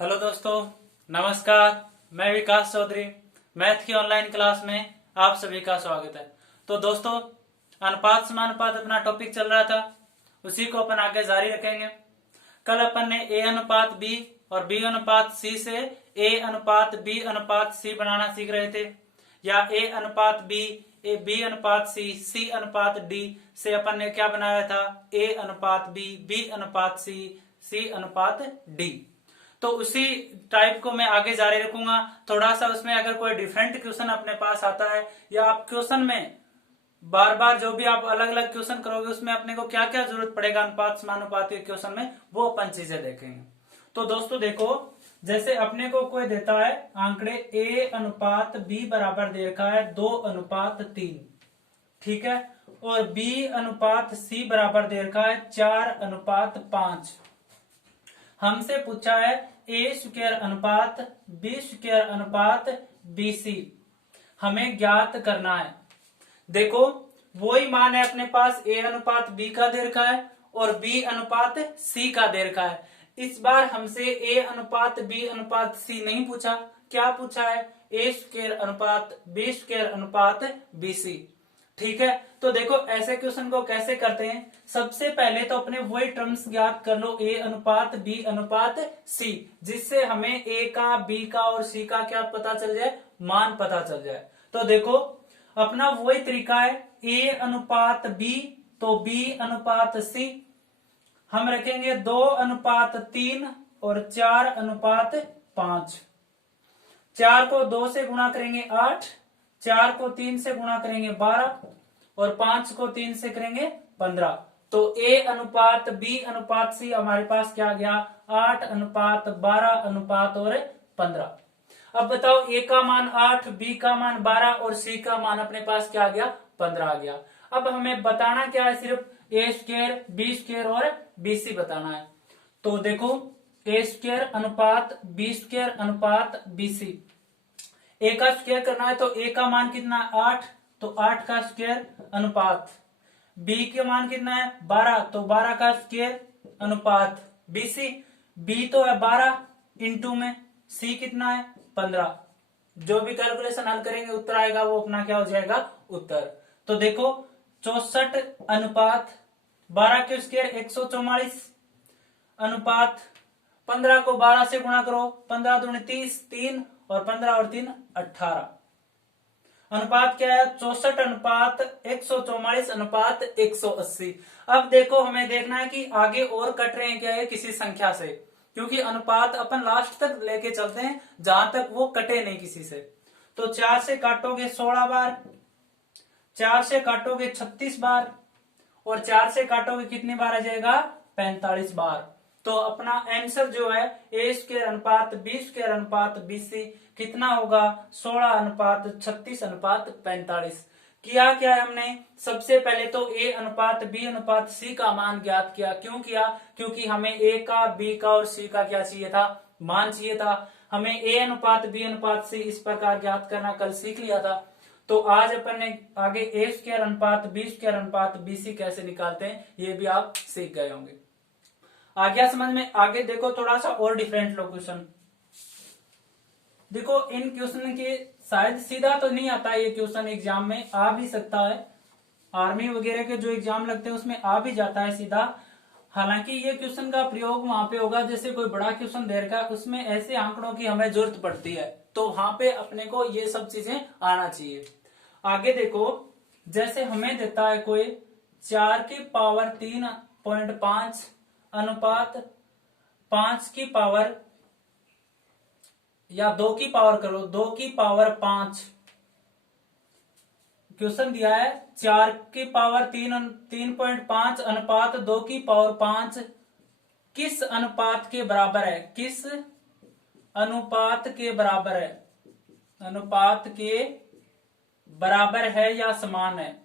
Hello दोस्तों, नमस्कार। मैं विकास चौधरी। मैथ की ऑनलाइन क्लास में आप सभी का स्वागत है। तो दोस्तों, अनुपात समानुपात अपना टॉपिक चल रहा था, उसी को अपन आगे जारी रखेंगे। कल अपन ने ए अनुपात बी और बी अनुपात सी से ए अनुपात बी अनुपात सी बनाना सीख रहे थे, या ए अनुपात बी, ए बी अनुपात सी, सी अनुपात डी से अपन ने क्या बनाया था, ए अनुपात बी, बी अनुपात सी, सी अनुपात डी। तो उसी टाइप को मैं आगे जारी रखूंगा। थोड़ा सा उसमें अगर कोई डिफरेंट क्वेश्चन अपने पास आता है, या आप क्वेश्चन में बार बार जो भी आप अलग अलग क्वेश्चन करोगे उसमें अपने को क्या क्या जरूरत पड़ेगा अनुपात समानुपात के क्वेश्चन में, वो अपन चीजें देखेंगे। तो दोस्तों देखो, जैसे अपने को कोई देता है आंकड़े ए अनुपात बी बराबर दे रखा है 2:3, ठीक है, और बी अनुपात सी बराबर दे रखा है 4:5। हमसे पूछा है ए स्क्वायर अनुपात बी स्क्वायर अनुपात बी सी हमें ज्ञात करना है। देखो, वही मान है अपने पास, ए अनुपात बी का दे रखा है और बी अनुपात सी का दे रखा है। इस बार हमसे ए अनुपात बी अनुपात सी नहीं पूछा, क्या पूछा है, ए स्क्वायर अनुपात बी स्क्वायर अनुपात बी सी। ठीक है, तो देखो ऐसे क्वेश्चन को कैसे करते हैं। सबसे पहले तो अपने वही टर्म्स ज्ञात कर लो, ए अनुपात बी अनुपात सी, जिससे हमें ए का, बी का और सी का क्या पता चल जाए, मान पता चल जाए। तो देखो अपना वही तरीका है, ए अनुपात बी तो बी अनुपात सी हम रखेंगे 2:3 और 4:5। 4 को 2 से गुणा करेंगे 8, 4 को 3 से गुणा करेंगे 12 और 5 को 3 से करेंगे 15। तो ए अनुपात बी अनुपात सी हमारे पास क्या आ गया, 8:12 अनुपात और 15। अब बताओ, ए का मान 8, बी का मान 12 और सी का मान अपने पास क्या आ गया, 15 आ गया। अब हमें बताना क्या है, सिर्फ ए स्क्वायर बी स्क्वायर और बी सी बताना है। तो देखो, ए स्क्वायर अनुपात बी स्क्वायर अनुपात बी सी, ए का स्क्वायर करना है तो ए का मान कितना है 8, तो 8 का स्क्वायर अनुपात, बी का मान कितना है 12, तो 12 का स्क्वायर अनुपात बी सी, बी तो है 12 इंटू में सी कितना है 15। जो भी कैलकुलेशन हल करेंगे उत्तर आएगा, वो अपना क्या हो जाएगा, उत्तर। तो देखो 64 अनुपात 12 के स्क्वायर 144 अनुपात 15 को 12 से गुणा करो, 15 दूनी 30, 3 और 15 और 3 18। अनुपात क्या है, 64 अनुपात 144 अनुपात 180। अब देखो हमें देखना है कि आगे और कट रहे हैं क्या है किसी संख्या से, क्योंकि अनुपात अपन लास्ट तक लेके चलते हैं जहां तक वो कटे नहीं किसी से। तो 4 से काटोगे 16 बार, 4 से काटोगे 36 बार और 4 से काटोगे कितनी बार आ जाएगा, 45 बार। तो अपना आंसर जो है ए स्क्वायर अनुपात बी स्क्वायर अनुपात बी सी कितना होगा, 16:36:45। किया क्या है हमने, सबसे पहले तो ए अनुपात बी अनुपात सी का मान ज्ञात किया। क्यों किया, क्योंकि हमें ए का, बी का और सी का क्या चाहिए था, मान चाहिए था। हमें ए अनुपात बी अनुपात सी इस प्रकार ज्ञात करना कल सीख लिया था। तो आज अपन ने आगे ए स्क्वायर अनुपात बी स्क्वायर अनुपात बी सी कैसे निकालते हैं ये भी आप सीख गए होंगे। आ गया समझ में। आगे देखो थोड़ा सा और डिफरेंट लो क्वेश्चन। देखो इन क्वेश्चन के शायद सीधा तो नहीं आता, ये क्वेश्चन एग्जाम में आ भी सकता है, आर्मी वगैरह के जो एग्जाम लगते हैं उसमें आ भी जाता है सीधा। हालांकि ये क्वेश्चन का प्रयोग वहां पे होगा जैसे कोई बड़ा क्वेश्चन दे रखा है, उसमें ऐसे आंकड़ों की हमें जरूरत पड़ती है, तो वहां पे अपने को ये सब चीजें आना चाहिए। आगे देखो, जैसे हमें देता है कोई 4 की पावर 3.5 अनुपात 5 की पावर, या 2 की पावर करो 2 की पावर 5। क्वेश्चन दिया है 4 की पावर 3.5 अनुपात 2 की पावर 5 किस अनुपात के बराबर है, किस अनुपात के बराबर है, अनुपात के बराबर है या समान है।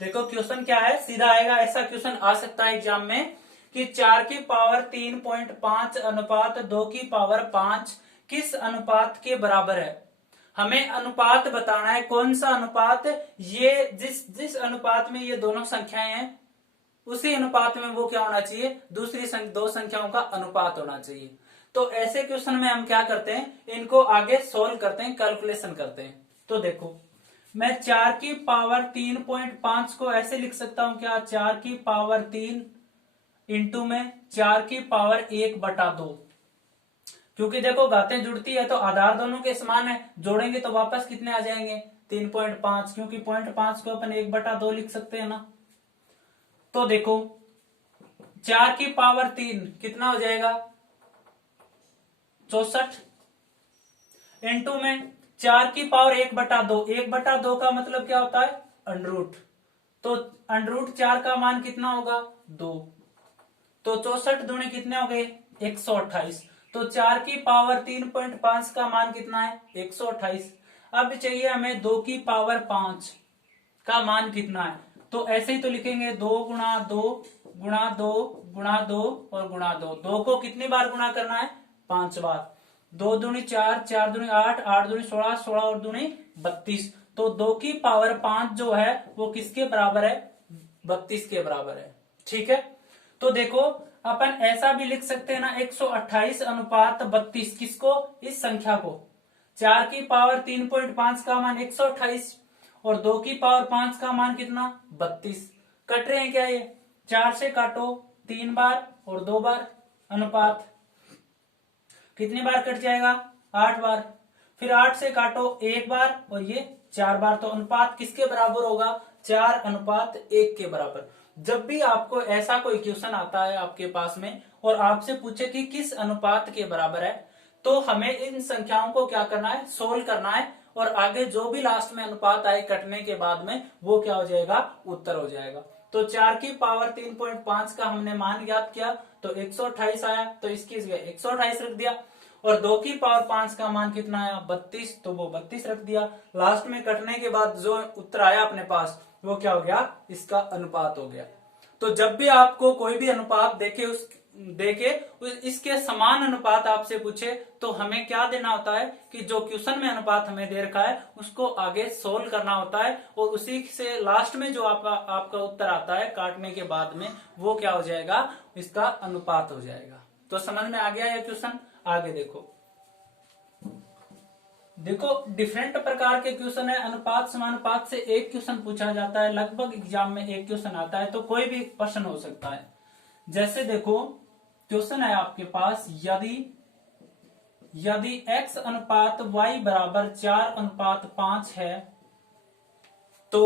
देखो क्वेश्चन क्या है, सीधा आएगा, ऐसा क्वेश्चन आ सकता है एग्जाम में कि 4 की पावर 3.5 अनुपात 2 की पावर 5 किस अनुपात के बराबर है। हमें अनुपात बताना है, कौन सा अनुपात, ये जिस अनुपात में ये दोनों संख्याएं हैं उसी अनुपात में वो क्या होना चाहिए, दूसरी दो संख्याओं का अनुपात होना चाहिए। तो ऐसे क्वेश्चन में हम क्या करते हैं, इनको आगे सोल्व करते हैं, कैलकुलेशन करते हैं। तो देखो मैं 4 की पावर 3.5 को ऐसे लिख सकता हूं क्या, 4 की पावर 3 इंटू में 4 की पावर 1/2, क्योंकि देखो घातें जुड़ती है तो आधार दोनों के समान है, जोड़ेंगे तो वापस कितने आ जाएंगे 3.5, क्योंकि 0.5 को अपन 1/2 लिख सकते हैं ना। तो देखो 4 की पावर 3 कितना हो जाएगा 64, इंटू में 4 की पावर 1/2, 1/2 का मतलब क्या होता है अंडरूट, तो अंडरूट 4 का मान कितना होगा 2, तो 64 दूनी कितने हो गए 128, तो 4 की पावर 3.5 का मान कितना है 128। अब चाहिए हमें 2 की पावर 5 का मान कितना है, तो ऐसे ही तो लिखेंगे 2 गुणा 2 गुणा 2 गुणा 2 और गुणा 2, 2 को कितनी बार गुणा करना है 5 बार, 2 दूनी 4, 4 दूनी 8, 8 दूनी 16, 16 और दूनी 32, तो 2 की पावर 5 जो है वो किसके बराबर है 32 के बराबर है। ठीक है, तो देखो अपन ऐसा भी लिख सकते हैं ना 128 अनुपात 32, किसको इस संख्या को, 4 की पावर 3.5 का मान 128 और 2 की पावर 5 का मान कितना 32, कट रहे हैं क्या ये, 4 से काटो 3 बार और 2 बार, अनुपात कितनी बार कट जाएगा 8 बार, फिर 8 से काटो 1 बार और ये 4 बार, तो अनुपात किसके बराबर होगा 4:1 के बराबर। जब भी आपको ऐसा कोई क्वेश्चन आता है आपके पास में और आपसे पूछे कि किस अनुपात के बराबर है, तो हमें इन संख्याओं को क्या करना है सोल्व करना है, और आगे जो भी लास्ट में अनुपात आए कटने के बाद में वो क्या हो जाएगा उत्तर हो जाएगा। तो 4 की पावर 3.5 का हमने मान ज्ञात किया तो 128 आया, तो इसकी जगह 128 रख दिया, और 2 की पावर 5 का मान कितना आया 32, तो वो 32 रख दिया, लास्ट में कटने के बाद जो उत्तर आया अपने पास वो क्या हो गया इसका अनुपात हो गया। तो जब भी आपको कोई भी अनुपात इसके समान अनुपात आपसे पूछे तो हमें क्या देना होता है कि जो क्वेश्चन में अनुपात हमें दे रखा है उसको आगे सोल्व करना होता है, और उसी से लास्ट में जो आपका उत्तर आता है काटने के बाद में वो क्या हो जाएगा इसका अनुपात हो जाएगा। तो समझ में आ गया ये क्वेश्चन। आगे देखो डिफरेंट प्रकार के क्वेश्चन है, अनुपात समानुपात से एक क्वेश्चन पूछा जाता है, लगभग एग्जाम में एक क्वेश्चन आता है, तो कोई भी प्रश्न हो सकता है। जैसे देखो क्वेश्चन है आपके पास, यदि x अनुपात y बराबर 4:5 है तो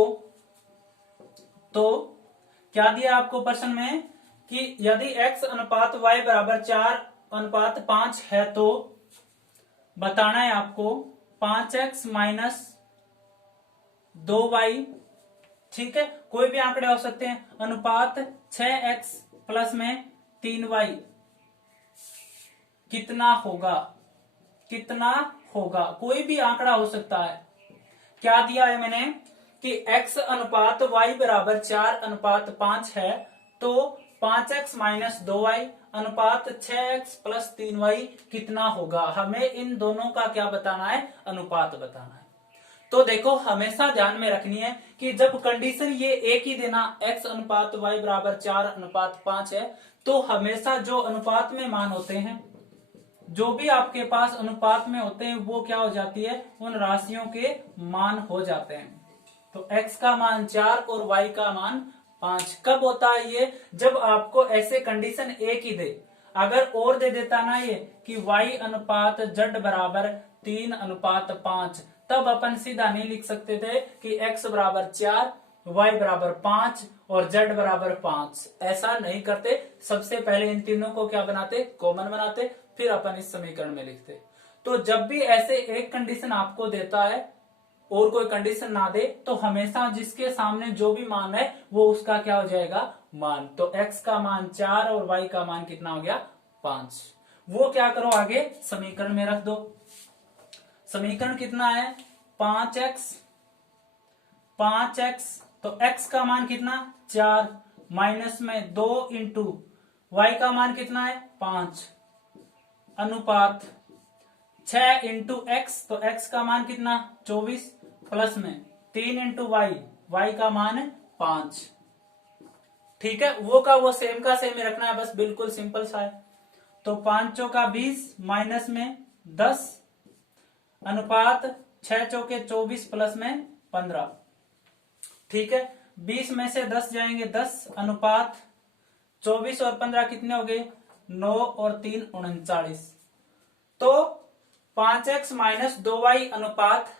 क्या दिया आपको प्रश्न में कि यदि x अनुपात y बराबर 4:5 है तो बताना है आपको 5x माइनस 2y। ठीक है, कोई भी आंकड़े हो सकते हैं, अनुपात 6x प्लस में 3y कितना होगा, कोई भी आंकड़ा हो सकता है। क्या दिया है मैंने कि x अनुपात y बराबर 4:5 है तो 5x माइनस 2y अनुपात 6x प्लस 3y कितना होगा, हमें इन दोनों का क्या बताना है अनुपात बताना है। तो देखो हमेशा ध्यान में रखनी है कि जब कंडीशन ये एक ही देना x अनुपात y बराबर 4:5 है तो हमेशा जो अनुपात में मान होते हैं, जो भी आपके पास अनुपात में होते हैं वो क्या हो जाती है उन राशियों के मान हो जाते हैं। तो x का मान 4 और y का मान 5 कब होता है ये, जब आपको ऐसे कंडीशन एक ही दे। अगर और दे देता ना ये कि y अनुपात z बराबर 3:5, तब अपन सीधा नहीं लिख सकते थे कि x बराबर 4 y बराबर 5 और z बराबर 5, ऐसा नहीं करते। सबसे पहले इन तीनों को क्या बनाते कॉमन बनाते, फिर अपन इस समीकरण में लिखते। तो जब भी ऐसे एक कंडीशन आपको देता है और कोई कंडीशन ना दे तो हमेशा जिसके सामने जो भी मान है वो उसका क्या हो जाएगा मान। तो x का मान 4 और y का मान कितना हो गया 5, वो क्या करो आगे समीकरण में रख दो। समीकरण कितना है 5x, तो x का मान कितना 4 माइनस में 2 इंटू y का मान कितना है 5 अनुपात 6 इंटू एक्स, तो x का मान कितना 24 प्लस में 3 इंटू y का मान 5। ठीक है, वो का वो सेम का सेम ही रखना है, बस बिल्कुल सिंपल सा है। तो 5 चौका 20 माइनस में 10 अनुपात 6 चौके 24 प्लस में 15। ठीक है, 20 में से 10 जाएंगे 10 अनुपात 24 और 15 कितने हो गए 9 और 3 39। तो 5x माइनस 2y अनुपात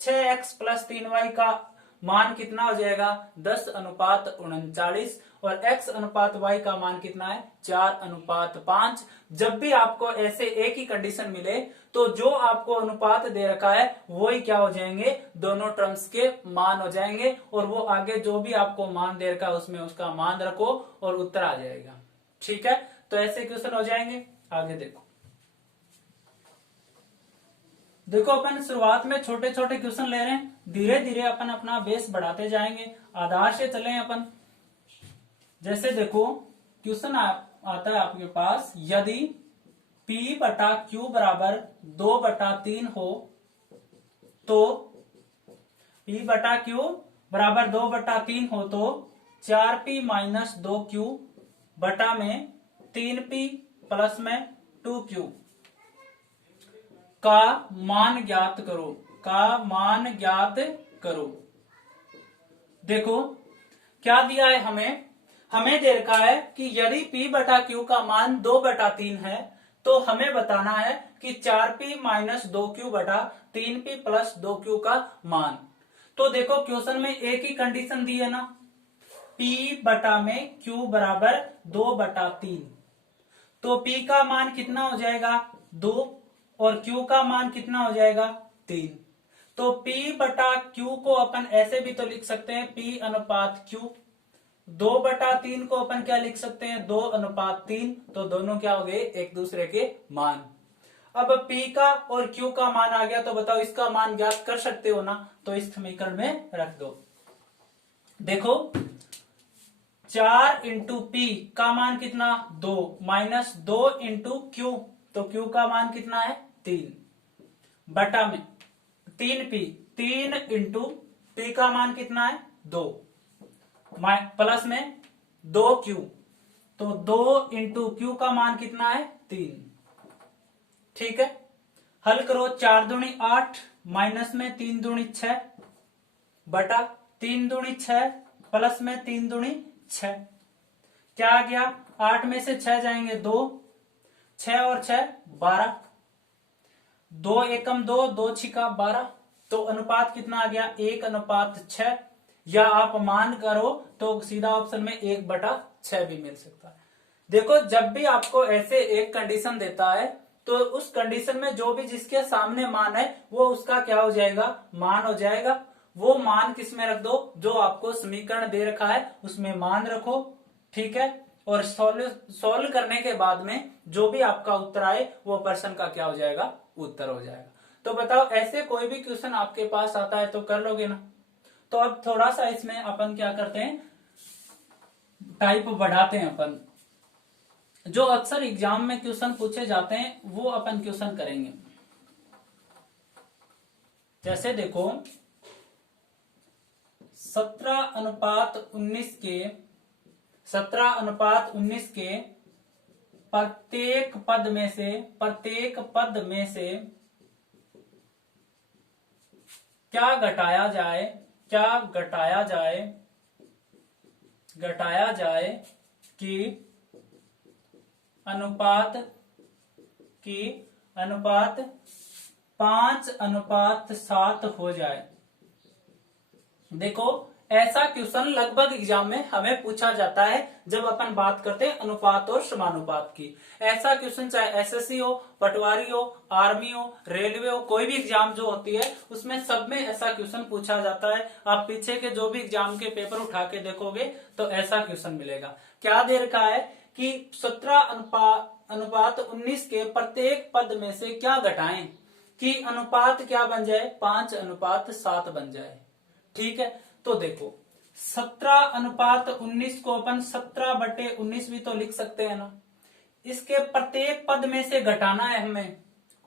6x प्लस 3y का मान कितना हो जाएगा 10 अनुपात 39 और x अनुपात y का मान कितना है 4 अनुपात 5। जब भी आपको ऐसे एक ही कंडीशन मिले तो जो आपको अनुपात दे रखा है वो ही क्या हो जाएंगे दोनों टर्म्स के मान हो जाएंगे और वो आगे जो भी आपको मान दे रखा है उसमें उसका मान रखो और उत्तर आ जाएगा। ठीक है, तो ऐसे क्वेश्चन हो जाएंगे। आगे देखो अपन शुरुआत में छोटे छोटे क्वेश्चन ले रहे हैं, धीरे धीरे अपन अपना बेस बढ़ाते जाएंगे, आधार से चले अपन। जैसे देखो क्वेश्चन आता है आपके पास, यदि P बटा Q बराबर 2/3 हो तो P बटा Q बराबर 2/3 हो तो 4P माइनस 2Q बटा में 3P प्लस में 2Q का मान ज्ञात करो, का मान ज्ञात करो। देखो क्या दिया है हमें दे रखा है कि यदि P बटा Q का मान 2/3 है तो हमें बताना है कि 4P माइनस 2Q बटा 3P प्लस 2Q का मान। तो देखो क्वेश्चन में एक ही कंडीशन दी है ना, P बटा में Q बराबर 2/3, तो P का मान कितना हो जाएगा 2 और Q का मान कितना हो जाएगा 3। तो P बटा Q को अपन ऐसे भी तो लिख सकते हैं P अनुपात Q, 2/3 को अपन क्या लिख सकते हैं 2 अनुपात 3, तो दोनों क्या हो गए एक दूसरे के मान। अब P का और Q का मान आ गया तो बताओ इसका मान ज्ञात कर सकते हो ना, तो इस समीकरण में रख दो। देखो 4 इंटू P का मान कितना 2 माइनस 2 इंटू Q, तो Q का मान कितना है 3 बटा में 3P, 3 इंटू P का मान कितना है 2 प्लस में 2Q, तो 2 इंटू Q का मान कितना है 3। ठीक है, हल करो 4 दूनी 8 माइनस में 3 दूनी 6 बटा 3 दूनी 6 प्लस में 3 दूनी 6। क्या आ गया 8 में से 6 जाएंगे 2, 6 और 6 12, 2 एकम 2, 2 छिका 12, तो अनुपात कितना आ गया 1 अनुपात 6, या आप मान करो तो सीधा ऑप्शन में 1/6 भी मिल सकता है। देखो जब भी आपको ऐसे एक कंडीशन देता है तो उस कंडीशन में जो भी जिसके सामने मान है वो उसका क्या हो जाएगा मान हो जाएगा। वो मान किस में रख दो जो आपको समीकरण दे रखा है उसमें मान रखो। ठीक है, और सॉल्व करने के बाद में जो भी आपका उत्तर आए वो प्रश्न का क्या हो जाएगा उत्तर हो जाएगा। तो बताओ ऐसे कोई भी क्वेश्चन आपके पास आता है तो कर लोगे ना। तो अब थोड़ा सा इसमें अपन क्या करते हैं टाइप बढ़ाते हैं अपन, जो अक्सर एग्जाम में क्वेश्चन पूछे जाते हैं वो अपन क्वेश्चन करेंगे। जैसे देखो 17:19 के प्रत्येक पद में से क्या घटाया जाए कि अनुपात 5:7 हो जाए। देखो ऐसा क्वेश्चन लगभग एग्जाम में हमें पूछा जाता है जब अपन बात करते हैं अनुपात और समानुपात की। ऐसा क्वेश्चन चाहे एसएससी हो, पटवारी हो, आर्मी हो, रेलवे हो, कोई भी एग्जाम जो होती है उसमें सब में ऐसा क्वेश्चन पूछा जाता है। आप पीछे के जो भी एग्जाम के पेपर उठा के देखोगे तो ऐसा क्वेश्चन मिलेगा। क्या दे रखा है कि 17:19 के प्रत्येक पद में से क्या घटाएं कि अनुपात क्या बन जाए 5:7 बन जाए। ठीक है, तो देखो 17:19 को अपन 17/19 भी तो लिख सकते हैं ना। इसके प्रत्येक पद में से घटाना है हमें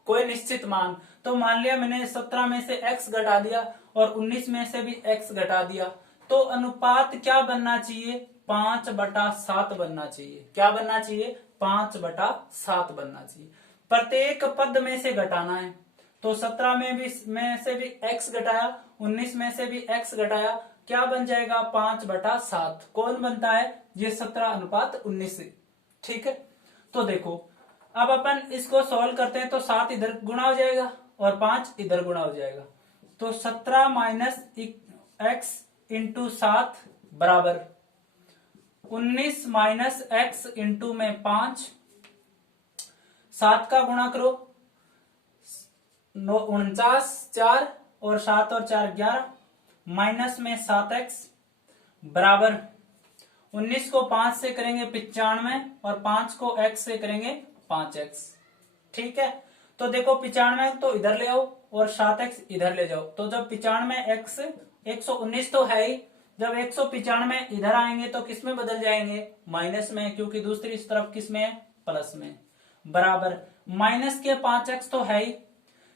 कोई निश्चित मान, तो मान लिया मैंने 17 में से x घटा दिया और 19 में से भी x घटा दिया, तो अनुपात क्या बनना चाहिए 5/7 बनना चाहिए। क्या बनना चाहिए? 5/7 बनना चाहिए। प्रत्येक पद में से घटाना है, तो 17 में से भी x घटाया, 19 में से भी x घटाया, क्या बन जाएगा? 5/7। कौन बनता है? ये 17:19। ठीक है, तो देखो अब अपन इसको सॉल्व करते हैं, तो 7 इधर गुणा हो जाएगा और 5 इधर गुणा हो जाएगा, तो 17 माइनस x इंटू 7 बराबर 19 माइनस x इंटू में 5। 7 का गुणा करो, 49, 4 और 7 और 4 11, माइनस में 7x बराबर 19 को 5 से करेंगे 95 और 5 को x से करेंगे 5x। ठीक है, तो देखो 95 तो इधर ले आओ और 7x इधर ले जाओ, तो जब 95x 119 तो है ही, जब 195 इधर आएंगे तो किस में बदल जाएंगे? माइनस में, क्योंकि दूसरी तरफ किस में है? प्लस में। बराबर माइनस के 5x तो है ही,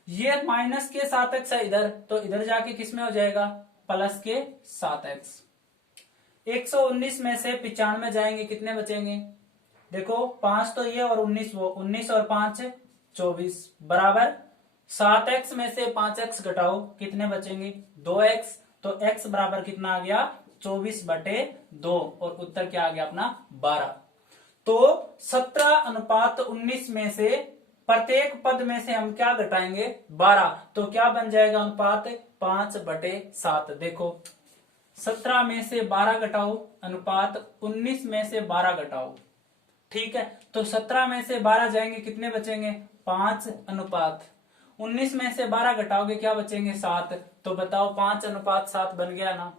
ये माइनस के 7x है इधर, तो इधर जाके किस में हो जाएगा? प्लस के 7x। 119 में से 95 जाएंगे, कितने बचेंगे? देखो 5 तो ये और 19 वो, 19 और 5 है 24, बराबर 7x में से 5x घटाओ, कितने बचेंगे? 2x। तो x बराबर कितना आ गया? 24/2 और उत्तर क्या आ गया अपना? 12। तो 17:19 में से प्रत्येक पद में से हम क्या घटाएंगे? 12। तो क्या बन जाएगा अनुपात? 5/7। देखो 17 में से 12 घटाओ, अनुपात 19 में से 12 घटाओ। ठीक है, तो 17 में से 12 जाएंगे, कितने बचेंगे? 5 अनुपात 19 में से 12 घटाओगे, क्या बचेंगे? 7। तो बताओ 5:7 बन गया ना।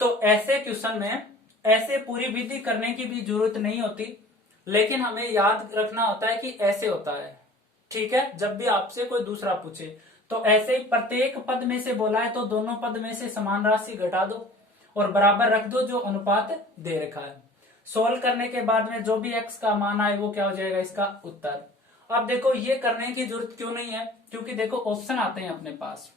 तो ऐसे क्वेश्चन में ऐसे पूरी विधि करने की भी जरूरत नहीं होती, लेकिन हमें याद रखना होता है कि ऐसे होता है। ठीक है, जब भी आपसे कोई दूसरा पूछे तो ऐसे ही प्रत्येक पद में से बोला है तो दोनों पद में से समान राशि घटा दो और बराबर रख दो जो अनुपात दे रखा है। सोल्व करने के बाद में जो भी x का मान आए वो क्या हो जाएगा? इसका उत्तर। अब देखो ये करने की जरूरत क्यों नहीं है? क्योंकि देखो ऑप्शन आते हैं अपने पास।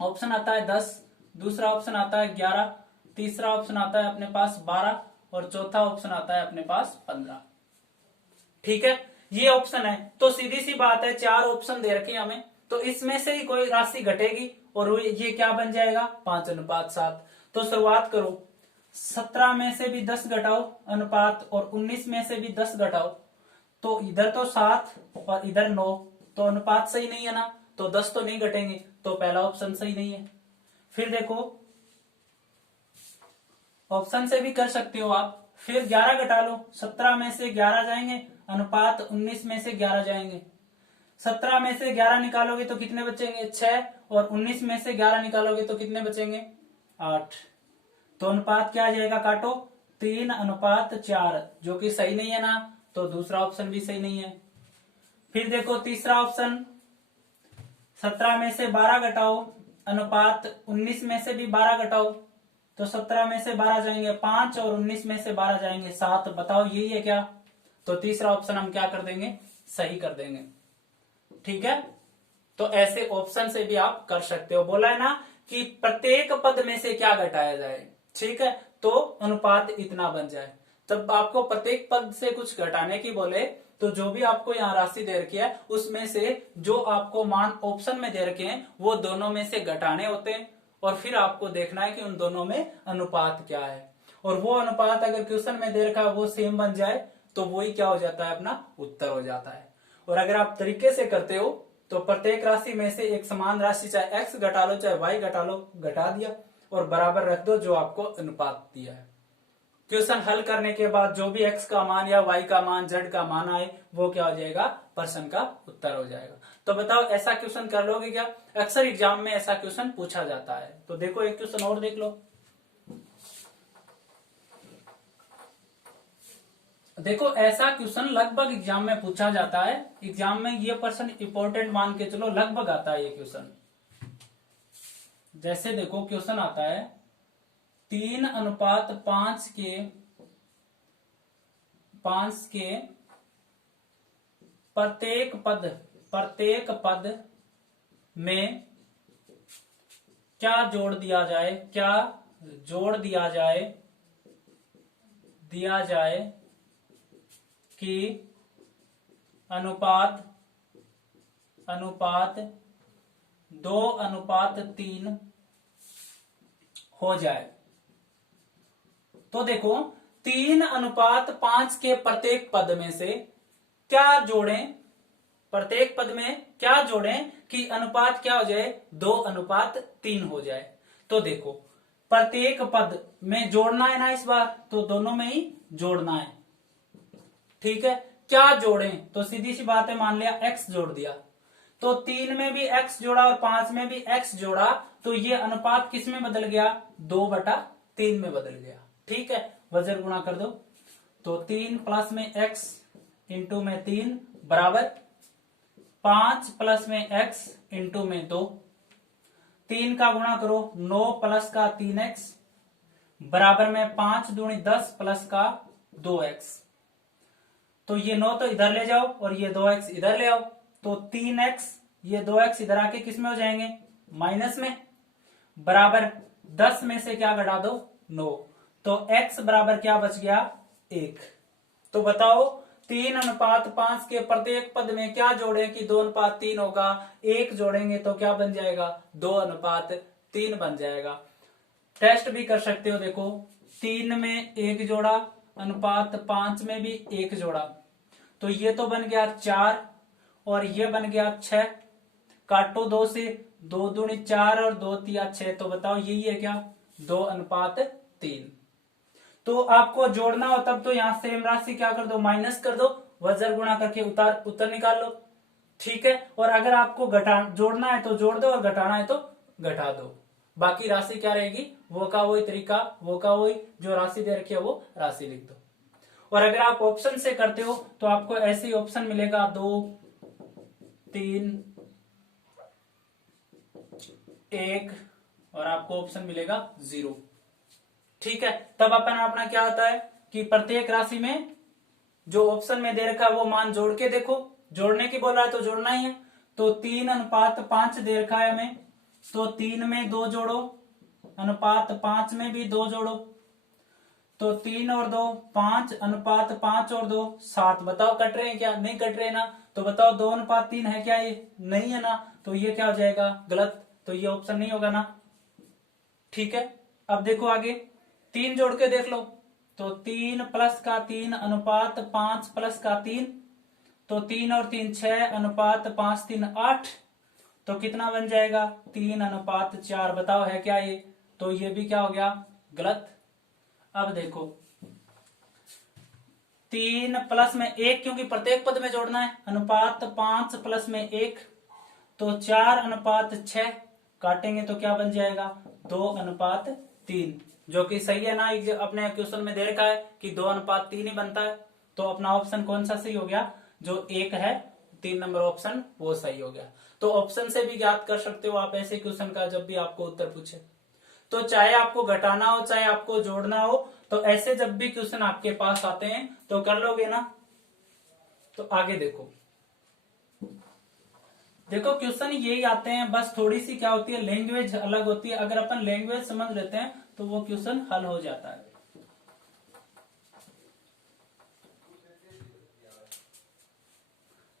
ऑप्शन आता है 10, दूसरा ऑप्शन आता है 11, तीसरा ऑप्शन आता है अपने पास 12 और चौथा ऑप्शन आता है अपने पास 15। ठीक है, ये ऑप्शन है, तो सीधी सी बात है 4 ऑप्शन दे रखे हमें, तो इसमें से ही कोई राशि घटेगी और ये क्या बन जाएगा? 5:7। तो शुरुआत करो, 17 में से भी 10 घटाओ अनुपात और 19 में से भी 10 घटाओ, तो इधर तो 7 और इधर 9, तो अनुपात सही नहीं है ना, तो 10 तो नहीं घटेंगे, तो पहला ऑप्शन सही नहीं है। फिर देखो ऑप्शन से भी कर सकते हो आप, फिर 11 घटा लो, 17 में से 11 जाएंगे, अनुपात 19 में से 11 जाएंगे। 17 में से 11 निकालोगे तो कितने बचेंगे? 6 और 19 में से 11 निकालोगे तो कितने बचेंगे? 8। तो अनुपात क्या आ जाएगा? काटो, 3:4, जो कि सही नहीं है ना, तो दूसरा ऑप्शन भी सही नहीं है। फिर देखो तीसरा ऑप्शन, 17 में से 12 घटाओ अनुपात 19 में से भी 12 घटाओ, तो 17 में से 12 जाएंगे 5 और 19 में से 12 जाएंगे 7। बताओ यही है क्या? तो तीसरा ऑप्शन हम क्या कर देंगे? सही कर देंगे। ठीक है, तो ऐसे ऑप्शन से भी आप कर सकते हो। बोला है ना कि प्रत्येक पद में से क्या घटाया जाए, ठीक है, तो अनुपात इतना बन जाए। तब आपको प्रत्येक पद से कुछ घटाने की बोले तो जो भी आपको यहाँ राशि दे रखी है उसमें से जो आपको मान ऑप्शन में दे रखे हैं वो दोनों में से घटाने होते हैं और फिर आपको देखना है कि उन दोनों में अनुपात क्या है, और वो अनुपात अगर क्वेश्चन में दे रखा है वो सेम बन जाए तो वही क्या हो जाता है? अपना उत्तर हो जाता है। और अगर आप तरीके से करते हो तो प्रत्येक राशि में से एक समान राशि चाहे x घटा लो चाहे y घटा लो, घटा दिया और बराबर रख दो जो आपको अनुपात दिया है। क्वेश्चन हल करने के बाद जो भी x का मान या y का मान z का मान आए वो क्या हो जाएगा? प्रश्न का उत्तर हो जाएगा। तो बताओ ऐसा क्वेश्चन कर लोगे क्या? अक्सर एग्जाम में ऐसा क्वेश्चन पूछा जाता है। तो देखो एक क्वेश्चन और देख लो। देखो ऐसा क्वेश्चन लगभग एग्जाम में पूछा जाता है। एग्जाम में ये प्रश्न इंपॉर्टेंट मान के चलो, लगभग आता है ये क्वेश्चन। जैसे देखो क्वेश्चन आता है 3:5 के प्रत्येक पद में क्या जोड़ दिया जाए दिया जाए कि अनुपात 2:3 हो जाए, तो देखो 3:5 के प्रत्येक पद में से क्या जोड़ें, प्रत्येक पद में क्या जोड़ें कि अनुपात क्या हो जाए, 2:3 हो जाए। तो देखो प्रत्येक पद में जोड़ना है ना इस बार, तो दोनों में ही जोड़ना है। ठीक है, क्या जोड़ें, तो सीधी सी बात है, मान लिया x जोड़ दिया, तो 3 में भी x जोड़ा और 5 में भी x जोड़ा, तो ये अनुपात किस में बदल गया, 2/3 में बदल गया। ठीक है, वजन गुणा कर दो, तो 3 प्लस में x इंटू में 3 बराबर 5 प्लस में x इंटू में 2, 3 का गुणा करो 9 प्लस का 3x बराबर में 5 दूनी 10 प्लस का 2x, तो ये 9 तो इधर ले जाओ और ये 2x इधर ले आओ, तो 3x ये 2x इधर आके किस में हो जाएंगे, माइनस में, बराबर 10 में से क्या घटा दो, 9, तो x बराबर क्या बच गया, 1। तो बताओ 3:5 के प्रत्येक पद में क्या जोड़े कि 2:3 होगा, 1 जोड़ेंगे तो क्या बन जाएगा, 2:3 बन जाएगा। टेस्ट भी कर सकते हो, देखो 3 में 1 जोड़ा, अनुपात 5 में भी 1 जोड़ा, तो ये तो बन गया 4 और ये बन गया 6, काटो 2 से, 2 दूनी 4 और 2 तिया 6, तो बताओ यही है क्या, 2:3। तो आपको जोड़ना हो तब तो यहां सेम राशि क्या कर दो, माइनस कर दो, वजर गुणा करके उत्तर निकाल लो। ठीक है, और अगर आपको जोड़ना है तो जोड़ दो और घटाना है तो घटा दो, बाकी राशि क्या रहेगी, वो का वही तरीका, वो का वही, जो राशि दे रखी है वो राशि लिख दो। और अगर आप ऑप्शन से करते हो तो आपको ऐसे ही ऑप्शन मिलेगा 2, 3, 1 और आपको ऑप्शन मिलेगा 0। ठीक है, तब अपन अपना क्या होता है कि प्रत्येक राशि में जो ऑप्शन में दे रखा है वो मान जोड़ के देखो, जोड़ने की बोल रहा है तो जोड़ना ही है, तो 3:5 दे रखा है हमें, तो 3 में 2 जोड़ो, अनुपात 5 में भी 2 जोड़ो, तो 3 और 2 5, अनुपात 5 और 2 7, बताओ कट रहे हैं क्या, नहीं कट रहे ना, तो बताओ 2:3 है क्या, ये नहीं है ना, तो ये क्या हो जाएगा, गलत, तो ये ऑप्शन नहीं होगा ना। ठीक है, अब देखो आगे 3 जोड़ के देख लो, तो 3 प्लस का 3 अनुपात 5 प्लस का 3, तो 3 और 3 6, अनुपात 5 3 8, तो कितना बन जाएगा, 3:4, बताओ है क्या ये, तो ये भी क्या हो गया, गलत। अब देखो 3 प्लस में 1, क्योंकि प्रत्येक पद में जोड़ना है, अनुपात 5 प्लस में 1, तो 4:6, काटेंगे तो क्या बन जाएगा, 2:3, जो कि सही है ना, अपने क्वेश्चन में दे रखा है कि 2:3 ही बनता है, तो अपना ऑप्शन कौन सा सही हो गया, जो 1 है 3 नंबर ऑप्शन वो सही हो गया। तो ऑप्शन से भी ज्ञात कर सकते हो आप ऐसे क्वेश्चन का, जब भी आपको उत्तर पूछे, तो चाहे आपको घटाना हो चाहे आपको जोड़ना हो, तो ऐसे जब भी क्वेश्चन आपके पास आते हैं तो कर लोगे ना। तो आगे देखो क्वेश्चन यही आते हैं, बस थोड़ी सी क्या होती है, लैंग्वेज अलग होती है, अगर अपन लैंग्वेज समझ लेते हैं तो वो क्वेश्चन हल हो जाता है।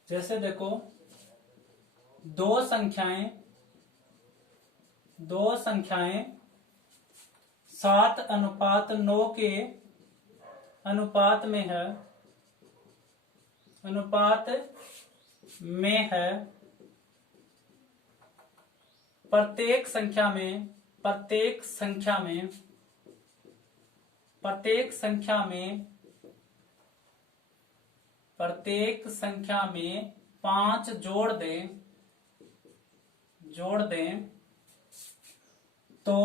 जैसे देखो दो संख्याएं 7:9 के अनुपात में है, प्रत्येक संख्या में 5 जोड़ दें तो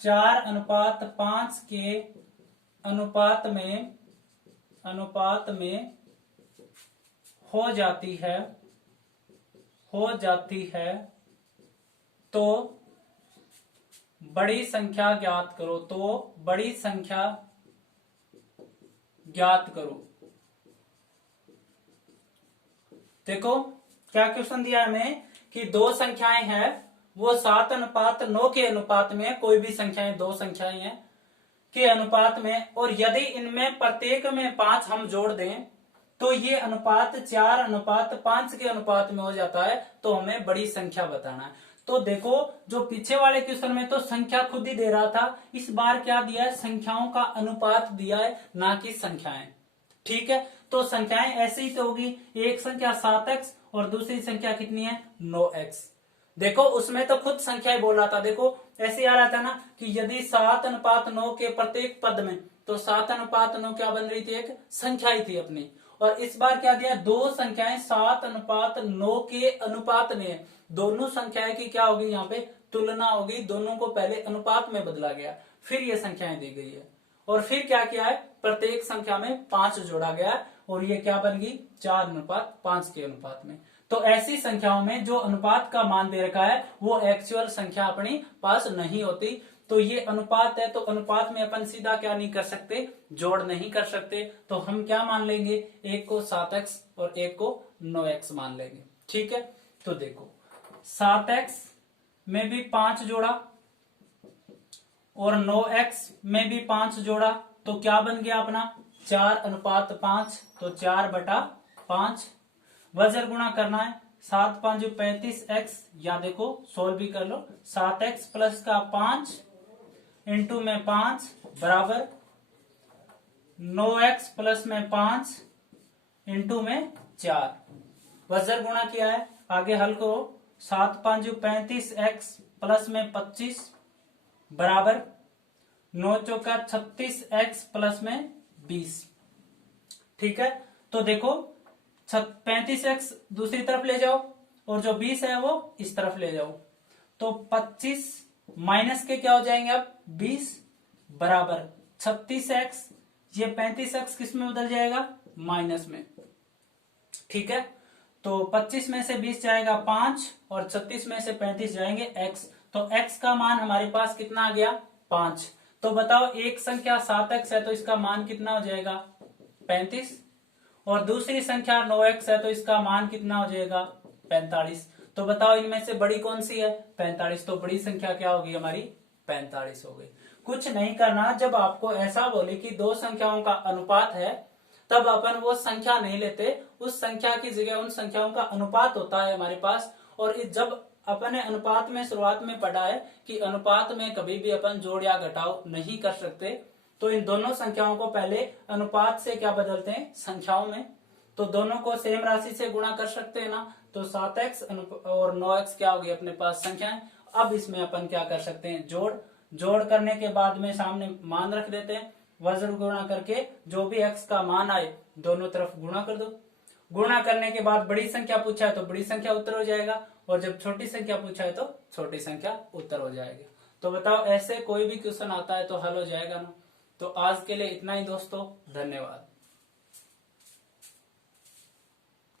4:5 के अनुपात में हो जाती है, तो बड़ी संख्या ज्ञात करो। देखो क्या क्वेश्चन दिया है हमें कि दो संख्याएं हैं, वो 7:9 के अनुपात में, कोई भी संख्याएं, दो संख्याएं हैं, के अनुपात में, और यदि इनमें प्रत्येक में 5 हम जोड़ दें तो ये अनुपात 4:5 के अनुपात में हो जाता है। तो हमें बड़ी संख्या बताना है। तो देखो, जो पीछे वाले क्वेश्चन में तो संख्या खुद ही दे रहा था, इस बार क्या दिया है, संख्याओं का अनुपात दिया है, ना कि संख्याएं। ठीक है, तो संख्याएं ऐसे ही तो होगी, एक संख्या 7x और दूसरी संख्या कितनी है, 9x। देखो उसमें तो खुद संख्याएं बोल रहा था। देखो ऐसे आ रहा था ना कि यदि 7:9 के प्रत्येक पद में, तो 7:9 क्या बन रही थी, एक संख्या ही थी अपनी। और इस बार क्या दिया, दो संख्याएं 7:9 के अनुपात में है। दोनों संख्याएं की क्या होगी, यहाँ पे तुलना होगी, दोनों को पहले अनुपात में बदला गया, फिर ये संख्याएं दी गई है। और फिर क्या किया है, प्रत्येक संख्या में 5 जोड़ा गया और ये क्या बन गई, 4:5 के अनुपात में। तो ऐसी संख्याओं में जो अनुपात का मान दे रखा है वो एक्चुअल संख्या अपने पास नहीं होती। तो ये अनुपात है, तो अनुपात में अपन सीधा क्या नहीं कर सकते, जोड़ नहीं कर सकते। तो हम क्या मान लेंगे, एक को 7x और एक को 9x मान लेंगे। ठीक है, तो देखो 7x में भी 5 जोड़ा और 9x में भी 5 जोड़ा, तो क्या बन गया अपना 4:5। तो 4/5 वजर गुणा करना है, 7×5 35x, या देखो सोल्व भी कर लो, 7x प्लस का 5 इंटू में 5 बराबर 9x प्लस में 5 इंटू में 4। वजर गुणा किया है, आगे हल करो, 7×5 35x प्लस में 25 बराबर 9×4 36x प्लस में 20। ठीक है, तो देखो 35x दूसरी तरफ ले जाओ और जो 20 है वो इस तरफ ले जाओ, तो 25 माइनस के क्या हो जाएंगे अब 20 बराबर 36x। ये 35x किस में बदल जाएगा, माइनस में। ठीक है, तो 25 में से 20 जाएगा 5 और 36 में से 35 जाएंगे x। तो x का मान हमारे पास कितना आ गया, 5। तो बताओ एक संख्या 7x है तो इसका मान कितना हो जाएगा, 35, और दूसरी संख्या 9x है तो इसका मान कितना हो जाएगा, 45। तो बताओ इनमें से बड़ी कौन सी है, 45। तो बड़ी संख्या क्या होगी हमारी, 45 हो गई। कुछ नहीं करना, जब आपको ऐसा बोले कि दो संख्याओं का अनुपात है तब अपन वो संख्या नहीं लेते, उस संख्या की जगह उन संख्याओं का अनुपात होता है हमारे पास। और जब अपन ने अनुपात में शुरुआत में पढ़ा है कि अनुपात में कभी भी अपन जोड़ या घटाव नहीं कर सकते, तो इन दोनों संख्याओं को पहले अनुपात से क्या बदलते हैं, संख्याओं में। तो दोनों को सेम राशि से गुणा कर सकते हैं ना, तो 7x और 9x क्या होगी अपने पास संख्याएं। अब इसमें अपन क्या कर सकते हैं, जोड़ करने के बाद में सामने मान रख देते हैं, वज्र गुणा करके जो भी x का मान आए दोनों तरफ गुणा कर दो। गुणा करने के बाद बड़ी संख्या पूछा है तो बड़ी संख्या उत्तर हो जाएगा, और जब छोटी संख्या पूछा है तो छोटी संख्या उत्तर हो जाएगी। तो बताओ ऐसे कोई भी क्वेश्चन आता है तो हल हो जाएगा ना। तो आज के लिए इतना ही दोस्तों, धन्यवाद।